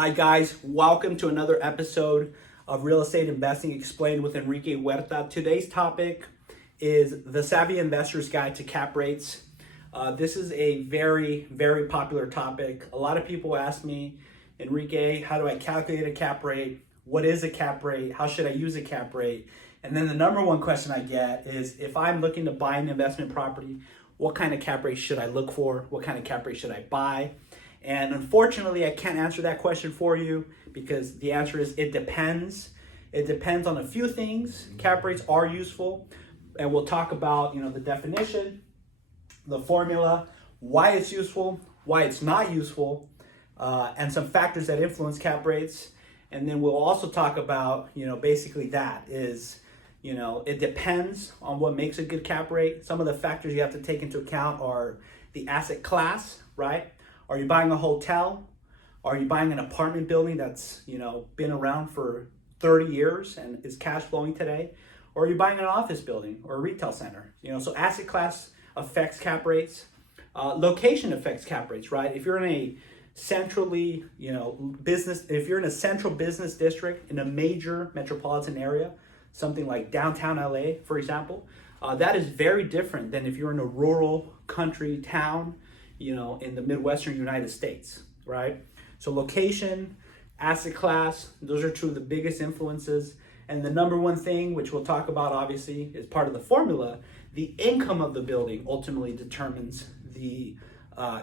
Hi guys, welcome to another episode of Real Estate Investing Explained with Enrique Huerta. Today's topic is the Savvy Investor's Guide to Cap Rates. This is a very popular topic. A lot of people ask me, Enrique, how do I calculate a cap rate? What is a cap rate? How should I use a cap rate? And then the number one question I get is, if I'm looking to buy an investment property, what kind of cap rate should I look for? What kind of cap rate should I buy? And unfortunately, I can't answer that question for you because the answer is it depends. It depends on a few things. Cap rates are useful, and we'll talk about, the definition, the formula, why it's useful, why it's not useful, and some factors that influence cap rates. And then we'll also talk about, basically that is, it depends on what makes a good cap rate. Some of the factors you have to take into account are the asset class, right? Are you buying a hotel? Are you buying an apartment building that's, been around for 30 years and is cash flowing today? Or are you buying an office building or a retail center? So asset class affects cap rates. Location affects cap rates, right? If you're in a centrally, if you're in a central business district in a major metropolitan area, something like downtown LA, for example, that is very different than if you're in a rural country town, in the Midwestern United States, right? So location, asset class, those are two of the biggest influences. And the number one thing, which we'll talk about obviously, is part of the formula, the income of the building ultimately determines the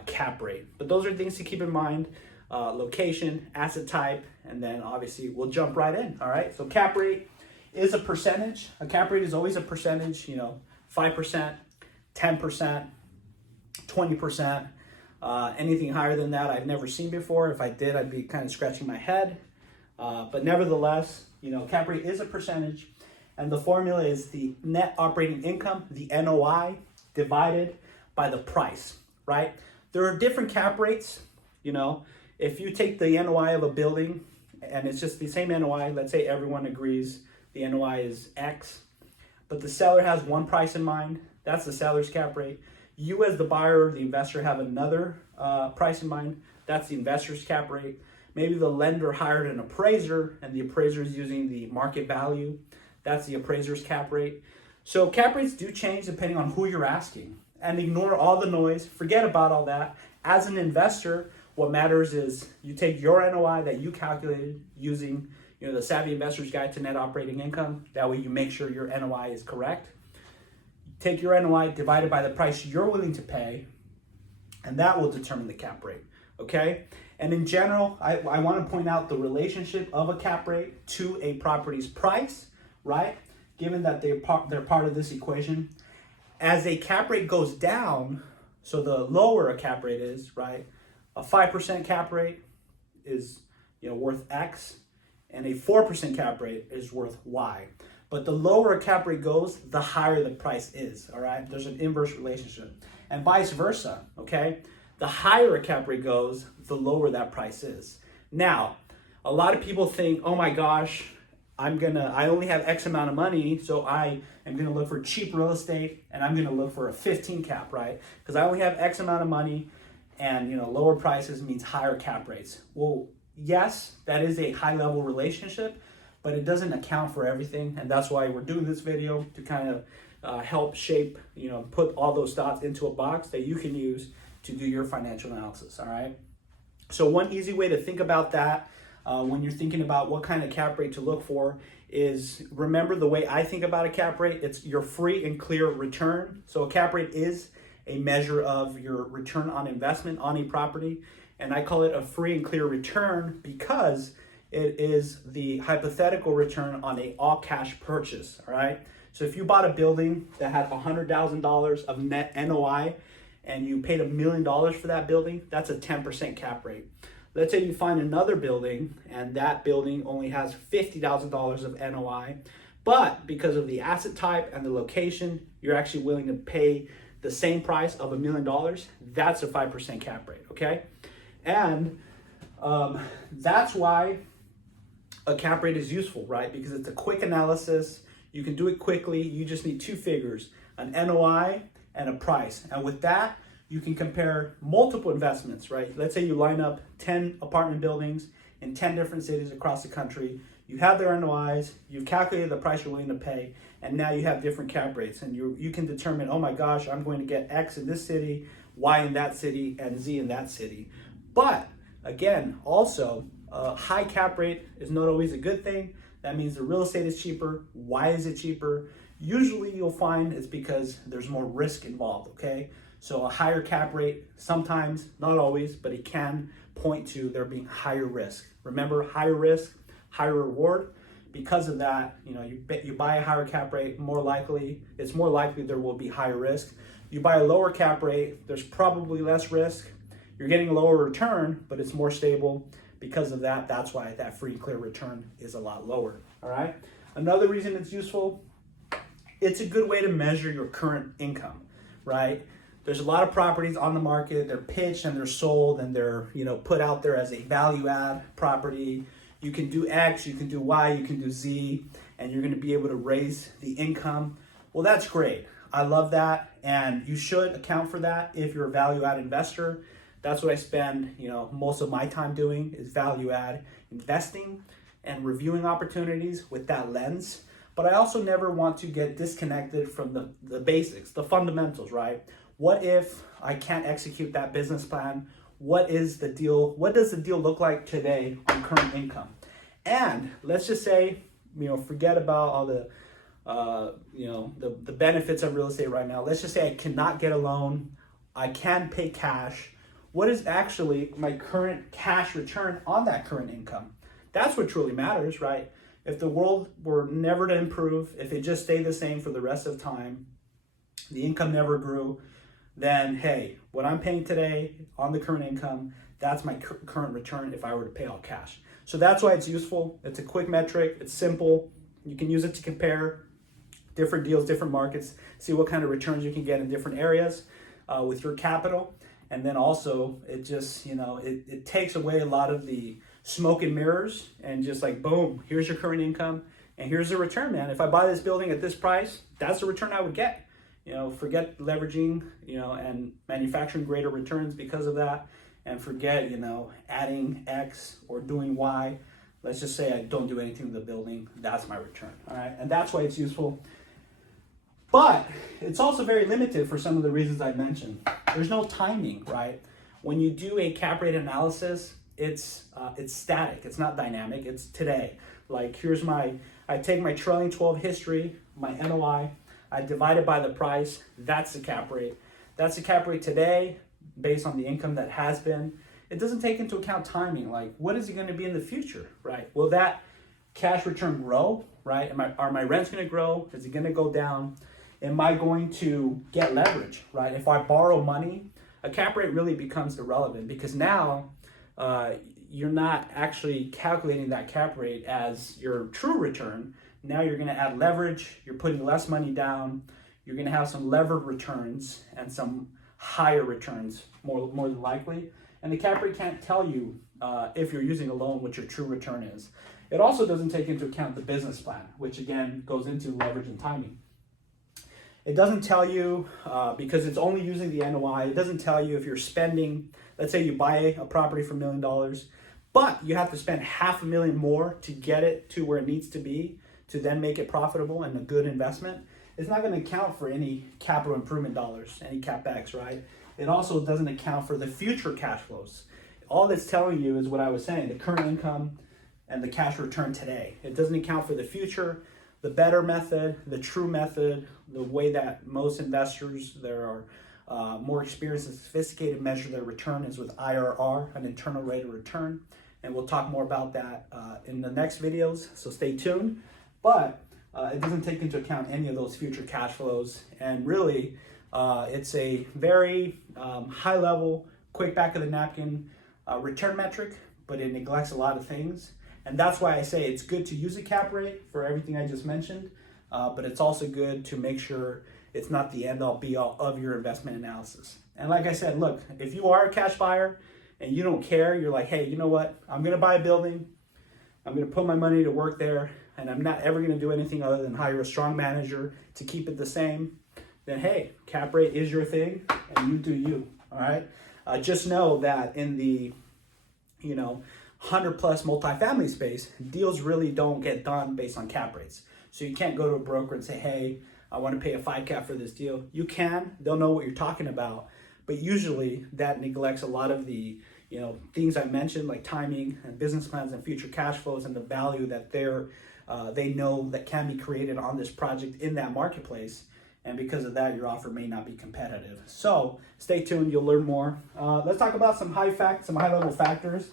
cap rate. But those are things to keep in mind: location, asset type, and then obviously we'll jump right in, all right? So cap rate is a percentage. A cap rate is always a percentage, 5%, 10%, 20%. Anything higher than that, I've never seen before. If I did, I'd be kind of scratching my head. But nevertheless, cap rate is a percentage, and the formula is the net operating income, the NOI, divided by the price, right? There are different cap rates. If you take the NOI of a building and it's just the same NOI, let's say everyone agrees the NOI is X, but the seller has one price in mind, that's the seller's cap rate. You as the buyer or the investor have another price in mind, that's the investor's cap rate. Maybe the lender hired an appraiser and the appraiser is using the market value, that's the appraiser's cap rate. So cap rates do change depending on who you're asking, and ignore all the noise, forget about all that. As an investor, what matters is you take your NOI that you calculated using the Savvy Investor's Guide to Net Operating Income. That way you make sure your NOI is correct. Take your NOI divided by the price you're willing to pay, and that will determine the cap rate, okay? And in general, I want to point out the relationship of a cap rate to a property's price, right? Given that they're part of this equation. As a cap rate goes down, so the lower a cap rate is, right? A 5% cap rate is worth X, and a 4% cap rate is worth Y. But the lower a cap rate goes, the higher the price is, all right? There's an inverse relationship. And vice versa, okay? The higher a cap rate goes, the lower that price is. Now, a lot of people think, oh my gosh, I only have X amount of money, so I am gonna look for cheap real estate, and I'm gonna look for a 15 cap, right? Because I only have X amount of money, and lower prices means higher cap rates. Well, yes, that is a high level relationship, but it doesn't account for everything, and that's why we're doing this video, to kind of help shape, put all those thoughts into a box that you can use to do your financial analysis, all right? So one easy way to think about that when you're thinking about what kind of cap rate to look for is, remember the way I think about a cap rate, it's your free and clear return. So a cap rate is a measure of your return on investment on a property, and I call it a free and clear return because it is the hypothetical return on a all cash purchase, all right? So if you bought a building that had $100,000 of net NOI and you paid $1 million for that building, that's a 10% cap rate. Let's say you find another building and that building only has $50,000 of NOI, but because of the asset type and the location, you're actually willing to pay the same price of $1 million, that's a 5% cap rate, okay? And that's why a cap rate is useful, right? Because it's a quick analysis. You can do it quickly. You just need two figures, an NOI and a price. And with that, you can compare multiple investments, right? Let's say you line up 10 apartment buildings in 10 different cities across the country. You have their NOIs, you've calculated the price you're willing to pay, and now you have different cap rates. And you can determine, oh my gosh, I'm going to get X in this city, Y in that city, and Z in that city. But again, also, a high cap rate is not always a good thing. That means the real estate is cheaper. Why is it cheaper? Usually you'll find it's because there's more risk involved, okay? So a higher cap rate, sometimes, not always, but it can point to there being higher risk. Remember, higher risk, higher reward. Because of that, you buy a higher cap rate, it's more likely there will be higher risk. You buy a lower cap rate, there's probably less risk. You're getting a lower return, but it's more stable. Because of that, that's why that free and clear return is a lot lower, all right? Another reason it's useful, it's a good way to measure your current income, right? There's a lot of properties on the market, they're pitched and they're sold and they're put out there as a value add property. You can do X, you can do Y, you can do Z, and you're gonna be able to raise the income. Well, that's great. I love that, and you should account for that if you're a value add investor. That's what I spend, most of my time doing is value add investing and reviewing opportunities with that lens. But I also never want to get disconnected from the basics, the fundamentals, right? What if I can't execute that business plan? What is the deal? What does the deal look like today on current income? And let's just say, forget about all the benefits of real estate right now. Let's just say I cannot get a loan. I can pay cash. What is actually my current cash return on that current income? That's what truly matters, right? If the world were never to improve, if it just stayed the same for the rest of time, the income never grew, then hey, what I'm paying today on the current income, that's my current return if I were to pay all cash. So that's why it's useful. It's a quick metric. It's simple. You can use it to compare different deals, different markets, see what kind of returns you can get in different areas with your capital. And then also it just, it takes away a lot of the smoke and mirrors and just like, boom, here's your current income and here's the return, man. If I buy this building at this price, that's the return I would get. Forget leveraging, and manufacturing greater returns because of that. And forget, adding X or doing Y. Let's just say I don't do anything with the building. That's my return, all right? And that's why it's useful. But it's also very limited for some of the reasons I mentioned. There's no timing, right? When you do a cap rate analysis, it's static. It's not dynamic. It's today. Like I take my trailing 12 history, my NOI, I divide it by the price. That's the cap rate. That's the cap rate today based on the income that has been. It doesn't take into account timing. Like, what is it going to be in the future, right? Will that cash return grow, right? Are my rents going to grow? Is it going to go down? Am I going to get leverage, right? If I borrow money, a cap rate really becomes irrelevant because now you're not actually calculating that cap rate as your true return. Now you're going to add leverage. You're putting less money down. You're going to have some levered returns and some higher returns more than likely. And the cap rate can't tell you if you're using a loan what your true return is. It also doesn't take into account the business plan, which again goes into leverage and timing. It doesn't tell you, because it's only using the NOI, it doesn't tell you if you're spending, let's say you buy a property for $1 million, but you have to spend $500,000 more to get it to where it needs to be to then make it profitable and a good investment. It's not going to account for any capital improvement dollars, any CapEx, right? It also doesn't account for the future cash flows. All that's telling you is what I was saying, the current income and the cash return today. It doesn't account for the future, the better method, the true method, the way that most investors that are more experienced and sophisticated measure their return is with IRR, an internal rate of return. And we'll talk more about that in the next videos, so stay tuned. But it doesn't take into account any of those future cash flows. And really, it's a very high level, quick back of the napkin return metric, but it neglects a lot of things. And that's why I say it's good to use a cap rate for everything I just mentioned, but it's also good to make sure it's not the end all be all of your investment analysis. And like I said, look, if you are a cash buyer and you don't care, you're like, hey, you know what? I'm gonna buy a building, I'm gonna put my money to work there, and I'm not ever gonna do anything other than hire a strong manager to keep it the same, then hey, cap rate is your thing and you do you, all right? Just know that in the, 100 plus multifamily space, deals really don't get done based on cap rates. So you can't go to a broker and say, hey, I want to pay a 5 cap for this deal. You can, they'll know what you're talking about, but usually that neglects a lot of the things I mentioned, like timing and business plans and future cash flows and the value that they know that can be created on this project in that marketplace. And because of that, your offer may not be competitive. So stay tuned, you'll learn more. Let's talk about some high level factors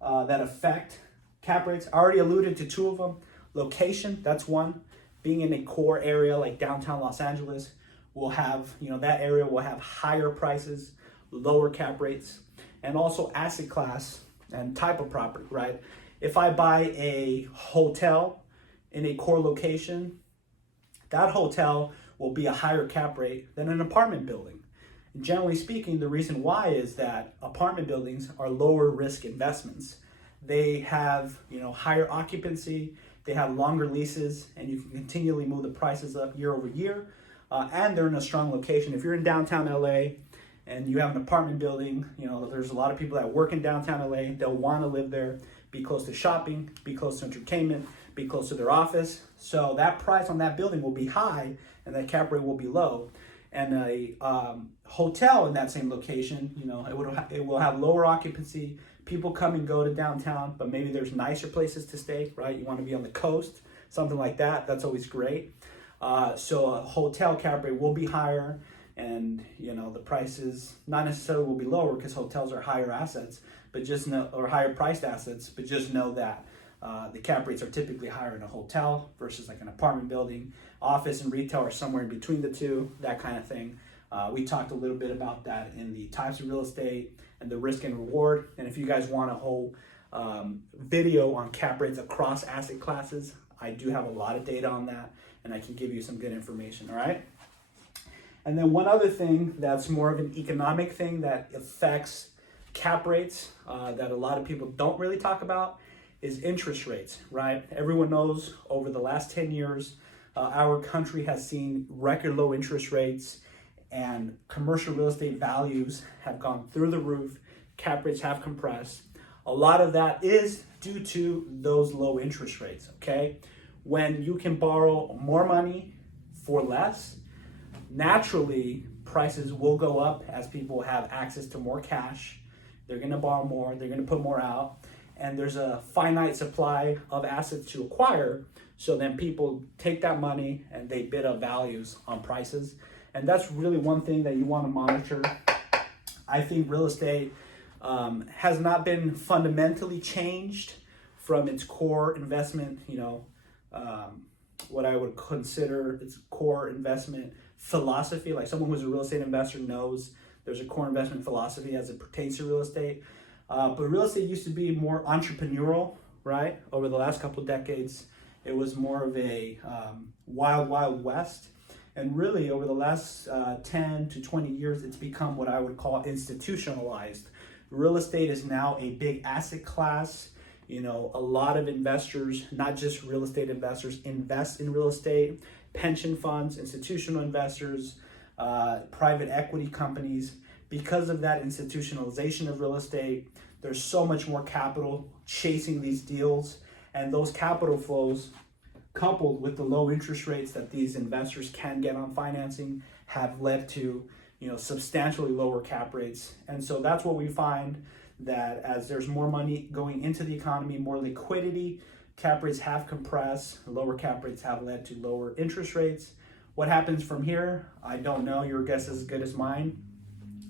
that affect cap rates. I already alluded to 2 of them. Location, that's one. Being in a core area like downtown Los Angeles will have, that area will have higher prices, lower cap rates, and also asset class and type of property, right? If I buy a hotel in a core location, that hotel will be a higher cap rate than an apartment building. And generally speaking, the reason why is that apartment buildings are lower risk investments. They have, higher occupancy, they have longer leases, and you can continually move the prices up year over year. And they're in a strong location. If you're in downtown LA and you have an apartment building, there's a lot of people that work in downtown LA. They'll want to live there, be close to shopping, be close to entertainment, be close to their office. So that price on that building will be high and that cap rate will be low. And a hotel in that same location, it will have lower occupancy. People come and go to downtown, but maybe there's nicer places to stay, right? You want to be on the coast, something like that. That's always great. So a hotel cap rate will be higher, and the prices not necessarily will be lower because hotels are higher assets, or higher priced assets. But just know that the cap rates are typically higher in a hotel versus like an apartment building. Office and retail are somewhere in between the two, that kind of thing. We talked a little bit about that in the types of real estate and the risk and reward. And if you guys want a whole video on cap rates across asset classes, I do have a lot of data on that, and I can give you some good information, all right? And then one other thing that's more of an economic thing that affects cap rates that a lot of people don't really talk about is interest rates, right? Everyone knows over the last 10 years, our country has seen record low interest rates, and commercial real estate values have gone through the roof. Cap rates have compressed. A lot of that is due to those low interest rates, okay? When you can borrow more money for less, naturally prices will go up as people have access to more cash. They're gonna borrow more, they're gonna put more out, and there's a finite supply of assets to acquire. So then people take that money and they bid up values on prices. And that's really one thing that you want to monitor. I think real estate has not been fundamentally changed from its core investment, what I would consider its core investment philosophy. Like someone who's a real estate investor knows there's a core investment philosophy as it pertains to real estate. But real estate used to be more entrepreneurial, right? Over the last couple of decades, it was more of a wild, wild west. And really, over the last 10 to 20 years, it's become what I would call institutionalized. Real estate is now a big asset class. A lot of investors, not just real estate investors, invest in real estate. Pension funds, institutional investors, private equity companies. Because of that institutionalization of real estate, there's so much more capital chasing these deals. And those capital flows, coupled with the low interest rates that these investors can get on financing, have led to substantially lower cap rates. And so that's what we find, that as there's more money going into the economy, more liquidity, cap rates have compressed. Lower cap rates have led to lower interest rates. What happens from here, I don't know. Your guess is as good as mine.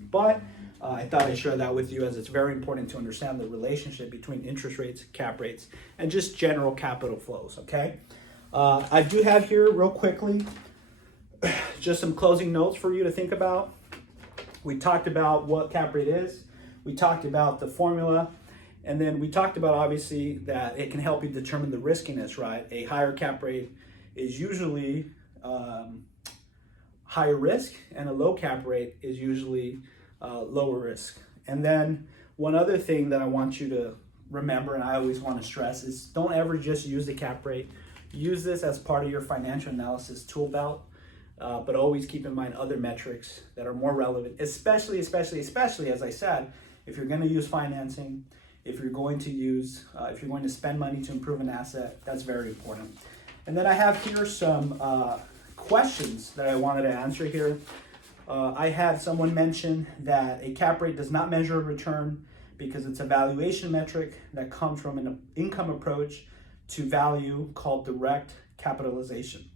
But I thought I'd share that with you, as it's very important to understand the relationship between interest rates, cap rates, and just general capital flows, okay? I do have here, real quickly, just some closing notes for you to think about. We talked about what cap rate is. We talked about the formula. And then we talked about, obviously, that it can help you determine the riskiness, right? A higher cap rate is usually higher risk, and a low cap rate is usually lower risk. And then one other thing that I want you to remember, and I always want to stress, is don't ever just use the cap rate. Use this as part of your financial analysis tool belt, but always keep in mind other metrics that are more relevant, especially, as I said, if you're going to use financing, if you're going to use, if you're going to spend money to improve an asset, that's very important. And then I have here some questions that I wanted to answer here. I had someone mention that a cap rate does not measure a return because it's a valuation metric that comes from an income approach to value called direct capitalization.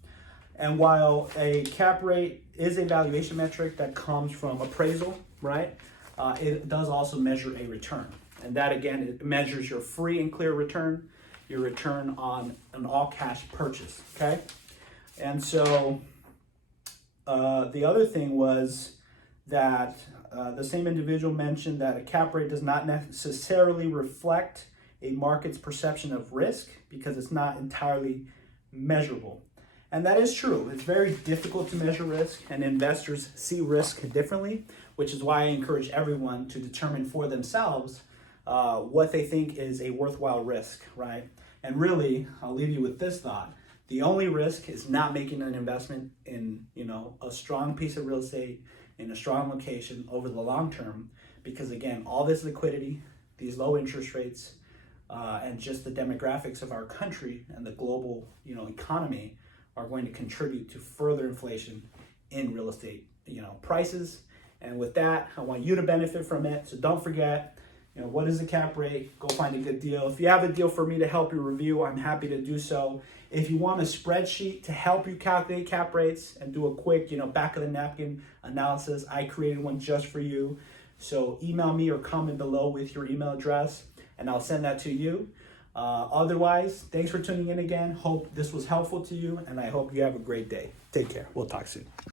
And while a cap rate is a valuation metric that comes from appraisal, right, it does also measure a return. And that, again, it measures your free and clear return, your return on an all-cash purchase, okay? And so the other thing was that the same individual mentioned that a cap rate does not necessarily reflect a market's perception of risk because it's not entirely measurable. And that is true. It's very difficult to measure risk, and investors see risk differently, which is why I encourage everyone to determine for themselves what they think is a worthwhile risk, right? And really, I'll leave you with this thought. The only risk is not making an investment in, a strong piece of real estate in a strong location over the long term, because again, all this liquidity, these low interest rates, and just the demographics of our country and the global, economy are going to contribute to further inflation in real estate, prices. And with that, I want you to benefit from it. So don't forget, what is the cap rate? Go find a good deal. If you have a deal for me to help you review, I'm happy to do so. If you want a spreadsheet to help you calculate cap rates and do a quick, back of the napkin analysis, I created one just for you. So email me or comment below with your email address and I'll send that to you. Otherwise, thanks for tuning in again. Hope this was helpful to you and I hope you have a great day. Take care. We'll talk soon.